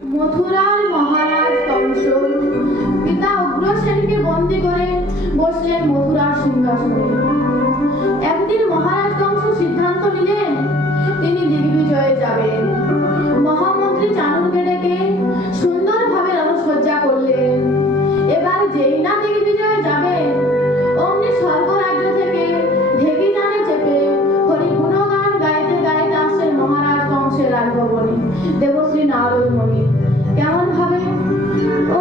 মথুরার মহারাজ কংস পিতা উগ্রসেনকে বন্দী করে বসলেন মথুরার সিংহাসনে। একদিন মহারাজ কংস সিদ্ধান্ত নিলেন তিনি দিগ্বিজয়ে যাবেন। মহামন্ত্রী চাণক্যকে ডেকে সুন্দরভাবে রণসজ্জা করলেন। এবার যেই না দিগ্বিজয়ে যাবেন অমনি স্বর্গরাজ্য থেকে ঢেকি টানে চেপে হরি গুণগান গাইতে গাইতে আসেন মহারাজ কংসের রাজভবনে দেবশ্রী নারদ মুনি। কেমন ভাবে ও